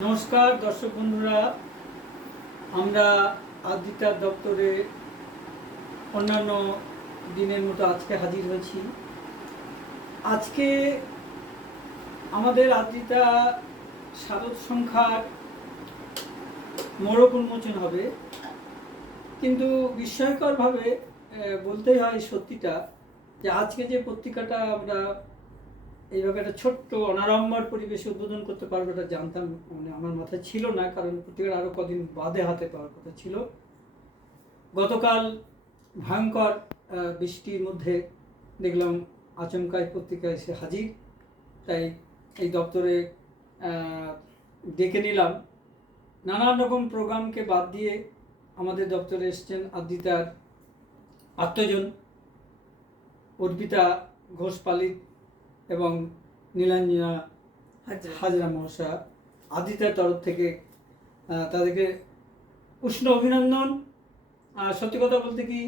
নমস্কার দর্শক বন্ধুরা, আমরা আদ্রিতার দপ্তরে অন্যান্য দিনের মতো আজকে হাজির হয়েছি। আজকে আমাদের আদ্রিতা শারদ সংখ্যার মোড়ক উন্মোচন হবে, কিন্তু বিস্ময়করভাবে বলতেই হয় সত্যিটা যে আজকে যে পত্রিকাটা আমরা এইভাবে একটা ছোট্ট অনাড়ম্বর পরিবেশে উদ্বোধন করতে পারবো এটা জানতাম, মানে আমার মাথায় ছিল না, কারণ পত্রিকাটা আরও কদিন বাদে হাতে পাওয়ার কথা ছিল। গতকাল ভয়ঙ্কর বৃষ্টির মধ্যে দেখলাম আচমকাই পত্রিকা এসে হাজির, তাই এই দপ্তরে ডেকে নিলাম। নানান রকম প্রোগ্রামকে বাদ দিয়ে আমাদের দপ্তরে এসছেন আদ্রিতার আত্মজন অর্পিতা ঘোষ পালিত এবং নীলাঞ্জনা হাজরা মহাশয়া। আদ্রিতার তরফ থেকে তাদেরকে উষ্ণ অভিনন্দন। সত্যি কথা বলতে কি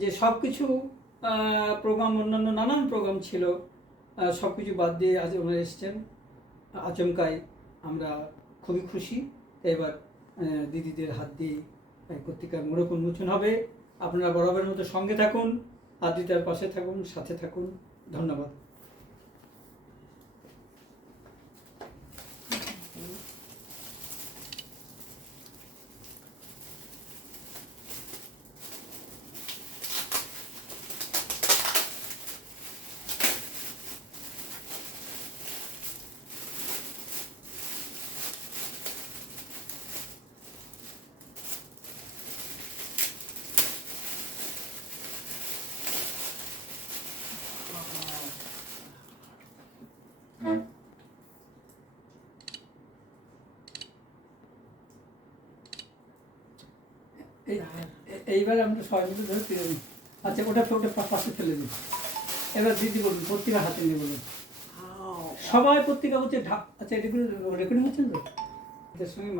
যে সব কিছু প্রোগ্রাম, অন্যান্য নানান প্রোগ্রাম ছিল, সব কিছু বাদ দিয়ে আজ ওনারা এসছেন আচমকাই। আমরা খুবই খুশি। এবার দিদিদের হাত দিয়ে পত্রিকার মোড়ক উন্মোচন হবে। আপনারা বরাবরের মতো সঙ্গে থাকুন, আদ্রিতার পাশে থাকুন, সাথে থাকুন। ধন্যবাদ। এইবার আমরা সবাই মিলে ধরে ফিরে দিই। আচ্ছা, ওটা পাশে ফেলে দিই। এবার দিদি বলুন, পত্রিকা হাতে নিয়ে বলুন। সবাই পত্রিকা হচ্ছে আচ্ছা, এটা রেকর্ডিং হচ্ছেন তো, এদের সঙ্গে